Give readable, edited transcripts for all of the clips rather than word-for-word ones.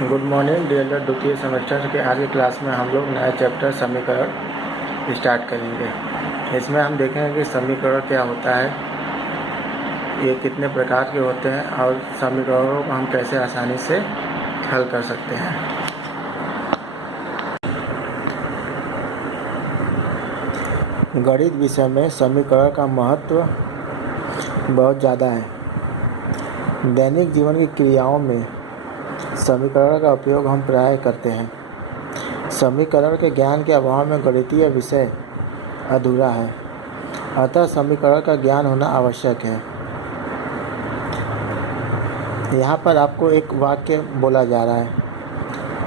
Good morning dear द्वितीय semester के आज की क्लास में हम लोग नया चैप्टर समीकरण स्टार्ट करेंगे। इसमें हम देखेंगे कि समीकरण क्या होता है, ये कितने प्रकार के होते हैं और समीकरणों को हम कैसे आसानी से हल कर सकते हैं। गणित विषय में समीकरण का महत्व बहुत ज़्यादा है। दैनिक जीवन की क्रियाओं में समीकरण का उपयोग हम प्राय करते हैं। समीकरण के ज्ञान के अभाव में गणितीय विषय अधूरा है, अतः समीकरण का ज्ञान होना आवश्यक है। यहाँ पर आपको एक वाक्य बोला जा रहा है।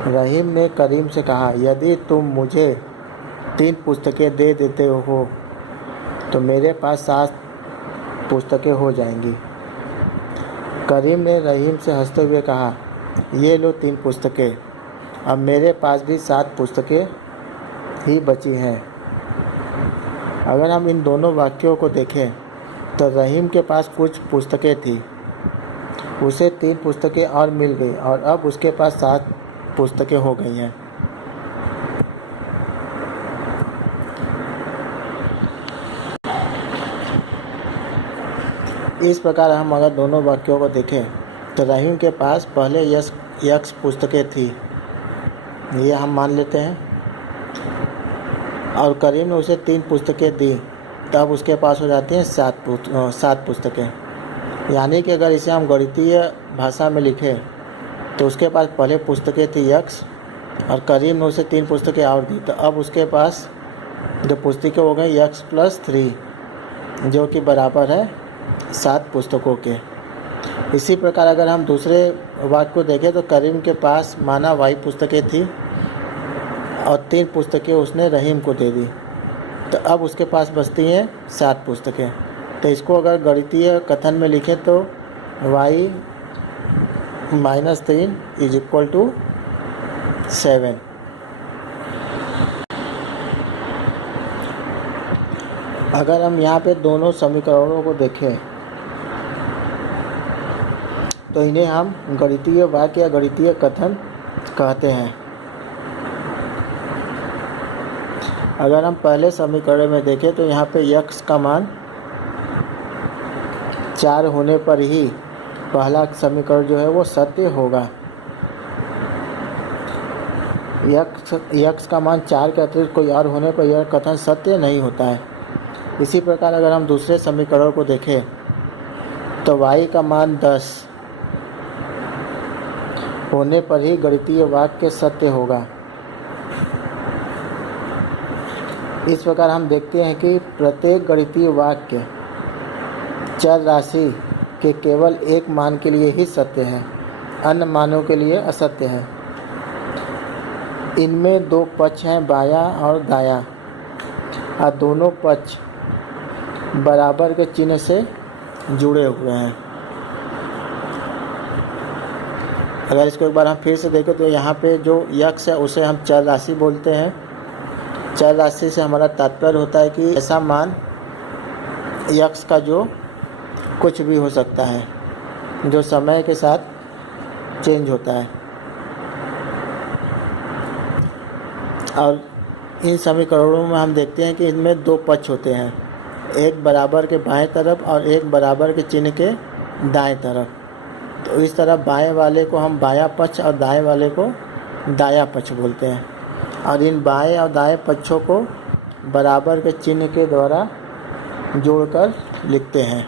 रहीम ने करीम से कहा, यदि तुम मुझे 3 पुस्तकें दे देते हो तो मेरे पास 7 पुस्तकें हो जाएंगी। करीम ने रहीम से हंसते हुए कहा, ये लो 3 पुस्तकें, अब मेरे पास भी 7 पुस्तकें ही बची हैं। अगर हम इन दोनों वाक्यों को देखें तो रहीम के पास कुछ पुस्तकें थी, उसे 3 पुस्तकें और मिल गई और अब उसके पास 7 पुस्तकें हो गई हैं। इस प्रकार हम अगर दोनों वाक्यों को देखें तो रहीम के पास पहले यक्स पुस्तकें थी, ये हम मान लेते हैं, और करीम ने उसे 3 पुस्तकें दी, तब उसके पास हो जाती हैं 7 पुस्तकें। यानी कि अगर इसे हम गणितीय भाषा में लिखें तो उसके पास पहले पुस्तकें थी यक्स और करीम ने उसे 3 पुस्तकें और दी, तो अब उसके पास जो पुस्तकें हो गई यक्स प्लस 3, जो कि बराबर है 7 पुस्तकों के। इसी प्रकार अगर हम दूसरे वाक्य को देखें तो करीम के पास माना वाई पुस्तकें थी और 3 पुस्तकें उसने रहीम को दे दी, तो अब उसके पास बचती हैं 7 पुस्तकें। तो इसको अगर गणितीय कथन में लिखें तो y - 3 = 7। अगर हम यहाँ पे दोनों समीकरणों को देखें तो इन्हें हम गणितीय वाक्य या गणितीय कथन कहते हैं। अगर हम पहले समीकरण में देखें तो यहाँ पे यक्स का मान 4 होने पर ही पहला समीकरण जो है वो सत्य होगा। यक्स का मान 4 के अतिरिक्त कोई और होने पर यह कथन सत्य नहीं होता है। इसी प्रकार अगर हम दूसरे समीकरण को देखें तो y का मान 10 होने पर ही गणितीय वाक्य सत्य होगा। इस प्रकार हम देखते हैं कि प्रत्येक गणितीय वाक्य चर राशि के केवल एक मान के लिए ही सत्य है, अन्य मानों के लिए असत्य है। इनमें 2 पक्ष हैं, बायां और दायां, और दोनों पक्ष बराबर के चिन्ह से जुड़े हुए हैं। अगर इसको एक बार हम फिर से देखें तो यहाँ पे जो यक्स है उसे हम चर राशि बोलते हैं। चर राशि से हमारा तात्पर्य होता है कि ऐसा मान यक्स का जो कुछ भी हो सकता है, जो समय के साथ चेंज होता है। और इन समीकरणों में हम देखते हैं कि इनमें 2 पक्ष होते हैं, एक बराबर के बाएं तरफ और एक बराबर के चिन्ह के दाएं तरफ। तो इस तरफ बाएं वाले को हम बायां पक्ष और दाएं वाले को दायां पक्ष बोलते हैं, और इन बाएं और दाएं पक्षों को बराबर के चिन्ह के द्वारा जोड़कर लिखते हैं।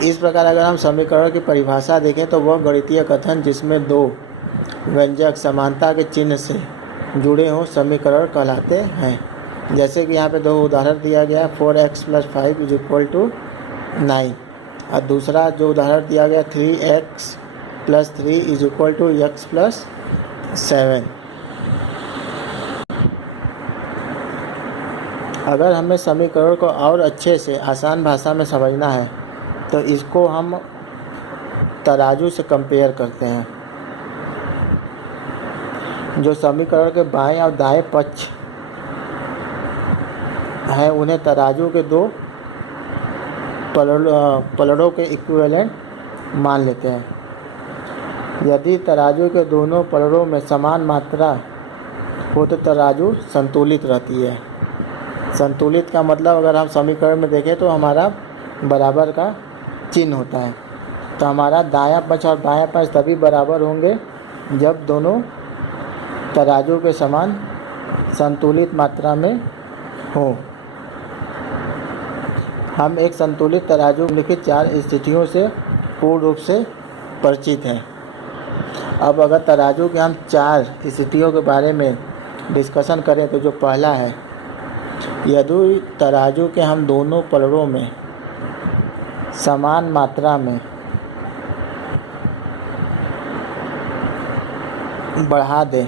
इस प्रकार अगर हम समीकरण की परिभाषा देखें तो वह गणितीय कथन जिसमें 2 व्यंजक समानता के चिन्ह से जुड़े हों समीकरण कहलाते हैं। जैसे कि यहाँ पे 2 उदाहरण दिया गया है, 4x + 5 = 9, और दूसरा जो उदाहरण दिया गया 3x + 3 = x + 7। अगर हमें समीकरण को और अच्छे से आसान भाषा में समझना है तो इसको हम तराजू से कंपेयर करते हैं। जो समीकरण के बाएं और दाएं पक्ष हैं उन्हें तराजू के 2 पलड़ों के इक्विवेलेंट मान लेते हैं। यदि तराजू के दोनों पलड़ों में समान मात्रा हो तो तराजू संतुलित रहती है। संतुलित का मतलब अगर हम समीकरण में देखें तो हमारा बराबर का चिन्ह होता है। तो हमारा दायां पक्ष और बायां पक्ष तभी बराबर होंगे जब दोनों तराजू के समान संतुलित मात्रा में हो। हम एक संतुलित तराजू लिखित 4 स्थितियों से पूर्ण रूप से परिचित हैं। अब अगर तराजू के हम 4 स्थितियों के बारे में डिस्कशन करें तो जो पहला है, यदि तराजू के हम दोनों पलड़ों में समान मात्रा में बढ़ा दें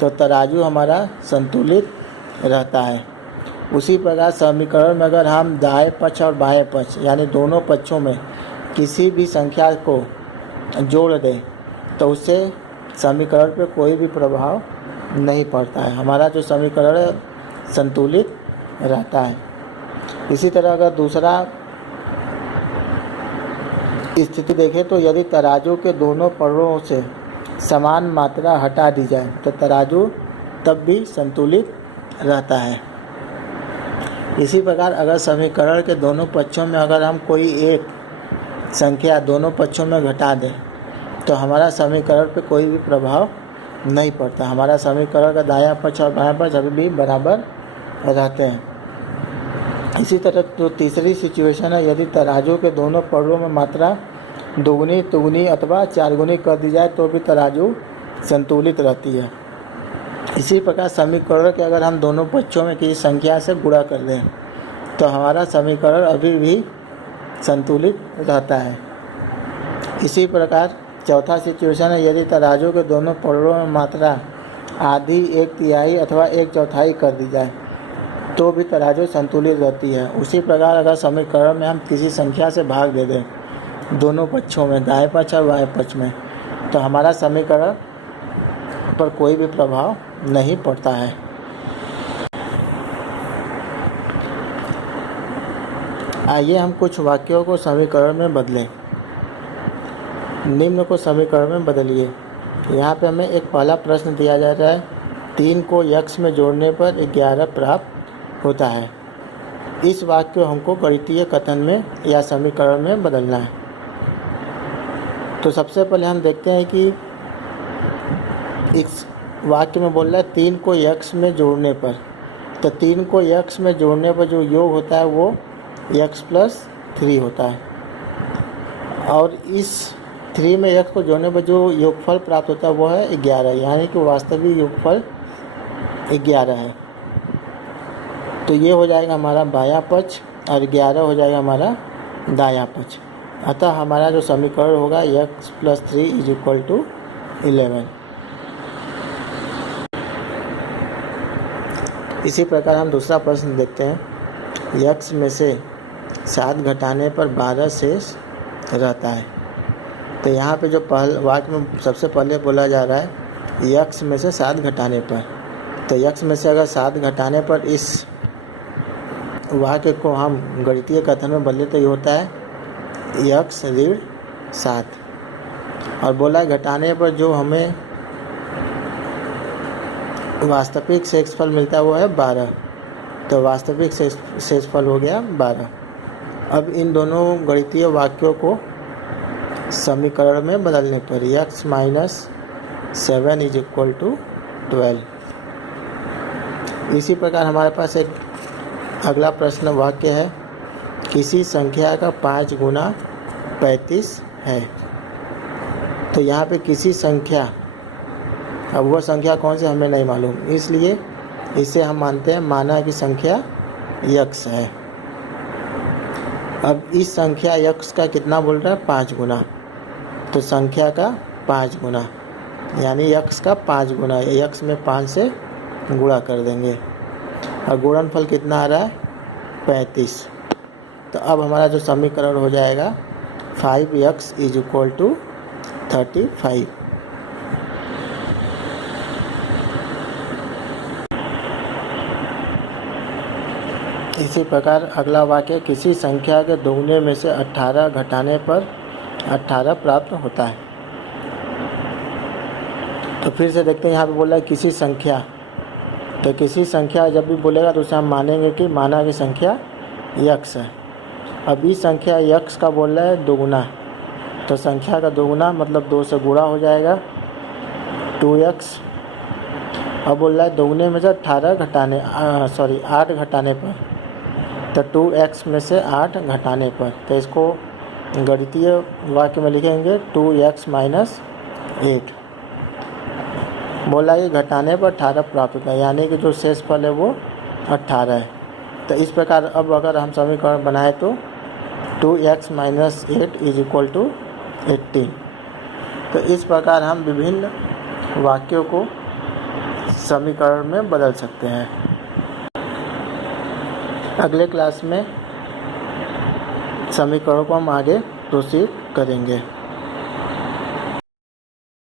तो तराजू हमारा संतुलित रहता है। उसी प्रकार समीकरण में अगर हम दाएं पक्ष और बाएं पक्ष यानी दोनों पक्षों में किसी भी संख्या को जोड़ दें तो उससे समीकरण पर कोई भी प्रभाव नहीं पड़ता है। हमारा जो समीकरण है संतुलित रहता है। इसी तरह अगर दूसरा स्थिति देखें तो यदि तराजू के दोनों पलड़ों से समान मात्रा हटा दी जाए तो तराजू तब भी संतुलित रहता है। इसी प्रकार अगर समीकरण के दोनों पक्षों में अगर हम कोई एक संख्या दोनों पक्षों में घटा दें तो हमारा समीकरण पे कोई भी प्रभाव नहीं पड़ता। हमारा समीकरण का दायां पक्ष और बायां पक्ष अभी भी बराबर रहते हैं। इसी तरह जो तीसरी सिचुएशन है, यदि तराजू के दोनों पलड़ों में मात्रा दोगुनी तिगुनी अथवा 4 गुनी कर दी जाए तो भी तराजू संतुलित रहती है। इसी प्रकार समीकरण के अगर हम दोनों पक्षों में किसी संख्या से गुणा कर दें तो हमारा समीकरण अभी भी संतुलित रहता है। इसी प्रकार चौथा सिचुएशन है, यदि तराजू के दोनों पलड़ों में मात्रा आधी 1/3 अथवा 1/4 कर दी जाए तो भी तराजू संतुलित रहती है। उसी प्रकार अगर समीकरण में हम किसी संख्या से भाग दे दें दोनों पक्षों में दाएं पक्ष और बाएं पक्ष में तो हमारा समीकरण पर कोई भी प्रभाव नहीं पड़ता है। आइए हम कुछ वाक्यों को समीकरण में बदलें। निम्न को समीकरण में बदलिए। यहाँ पे हमें एक पहला प्रश्न दिया जा रहा है, 3 को x में जोड़ने पर 11 प्राप्त होता है। इस वाक्य को हमको गणितीय कथन में या समीकरण में बदलना है। तो सबसे पहले हम देखते हैं कि इस वाक्य में बोल रहा है 3 को x में जोड़ने पर, तो 3 को x में जोड़ने पर जो योग होता है वो x + 3 होता है और इस 3 में x को जोड़ने पर जो योगफल प्राप्त होता है वो है 11, यानी कि वास्तविक योगफल 11 है। तो ये हो जाएगा हमारा बायां पक्ष और 11 हो जाएगा हमारा दायां पक्ष। अतः हमारा जो समीकरण होगा x + 3 = 11। इसी प्रकार हम दूसरा प्रश्न देखते हैं, x में से 7 घटाने पर 12 शेष रहता है। तो यहाँ पे जो वाक्य में सबसे पहले बोला जा रहा है x में से 7 घटाने पर, तो x में से अगर 7 घटाने पर इस वाक्य को हम गणितीय कथन में बदले तो ये होता है x ऋण 7 और बोला घटाने पर जो हमें वास्तविक शेषफल मिलता है वो है 12, तो वास्तविक शेषफल हो गया 12। अब इन दोनों गणितीय वाक्यों को समीकरण में बदलने पर x - 7 = 12। इसी प्रकार हमारे पास एक अगला प्रश्न वाक्य है, किसी संख्या का 5 गुना 35 है। तो यहाँ पे किसी संख्या, अब वह संख्या कौन सी हमें नहीं मालूम, इसलिए इसे हम मानते हैं माना कि संख्या x है। अब इस संख्या x का कितना बोल रहा है 5 गुना, तो संख्या का 5 गुना यानी x का 5 गुना, x में 5 से गुणा कर देंगे और गुणनफल कितना आ रहा है 35। तो अब हमारा जो समीकरण हो जाएगा 5x = 35। इसी प्रकार अगला वाक्य, किसी संख्या के दोगुने में से 18 घटाने पर 18 प्राप्त होता है। तो फिर से देखते हैं, यहाँ पे बोला है किसी संख्या। तो किसी संख्या जब भी बोलेगा तो उसे हम मानेंगे कि माना की संख्या यक्स है। अब इस संख्या यक्स का बोल रहा है दोगुना, तो संख्या का दोगुना मतलब 2 से गुणा हो जाएगा 2x। अब बोल रहा है दोगुने में से 8 घटाने पर, तो 2x में से 8 घटाने पर, तो इसको गणितीय वाक्य में लिखेंगे 2x माइनस 8। बोला ये घटाने पर 18 प्राप्त होता है, यानी कि जो शेष फल है वो 18 है। तो इस प्रकार अब अगर हम समीकरण बनाए तो 2x minus 8 is equal to 18। तो इस प्रकार हम विभिन्न वाक्यों को समीकरण में बदल सकते हैं। अगले क्लास में समीकरणों को हम आगे प्रोसीड करेंगे।